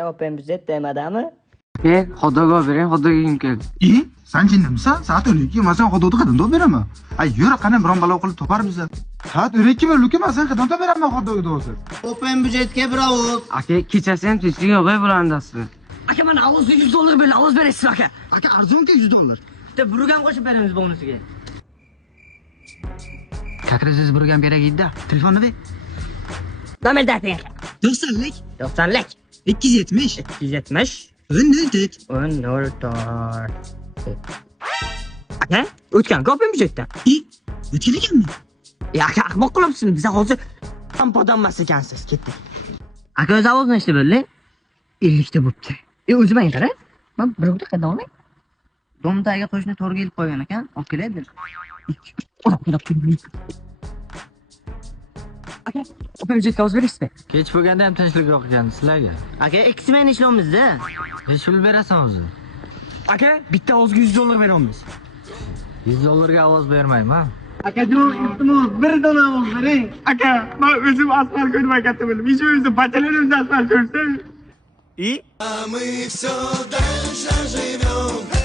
Open budjet demadimi? Xudoga bering, xudoga kim keldi? Sen jinnimisan? Saat 12 masan xudoga qadam beraman. Ay, yura qana biron balo qilib toparmiz. Saat 12 bo'lib masan qadam beraman xudoga do'zi. Open budjetga biroz. Aka, kechasi ham tinchlik yo'q bulandasi. Aka, mana avozga $100 berdi, ovoz berasiz aka. Aka, arzonga $100. Bitta burgam qo'shib beramiz bonusiga. Kakrasiz burgam kerak edi. Telefonni ber. Nomer ayting aka. 90lik, 90lik, 270, 270, 10 10 Aka, o'tgan open budjetdan. O'tgan ekanmi? Aka, ahmoq qilibsiz. Biz hozir hampodan emas ekansiz, ketdik. Aka, o'z ovoz nechta bo'ldi? 50 ta bo'pti. O'zim ayting qara. Men birovga qadam olmay. Domdagi qo'shni to'rga ilib qo'ygan ekan, olib keladi. Aka, open budjetga ovoz berasizmi? Kech bo'lganda ham tinchlik yo'q ekan sizlarga. Aka, X-Men ishlamizda. Hech pul berasan o'zi. Aka, bitta ovozga $100 beramiz. $100 ga ovoz bermayman. Akajon, iltimos, bir dona ovoz bering. Aka, men o'zim asfalt ko'rmay katta bo'ldim. Ish o'zim bachalarimni asfalt ko'rsam. А мы все дальше живем.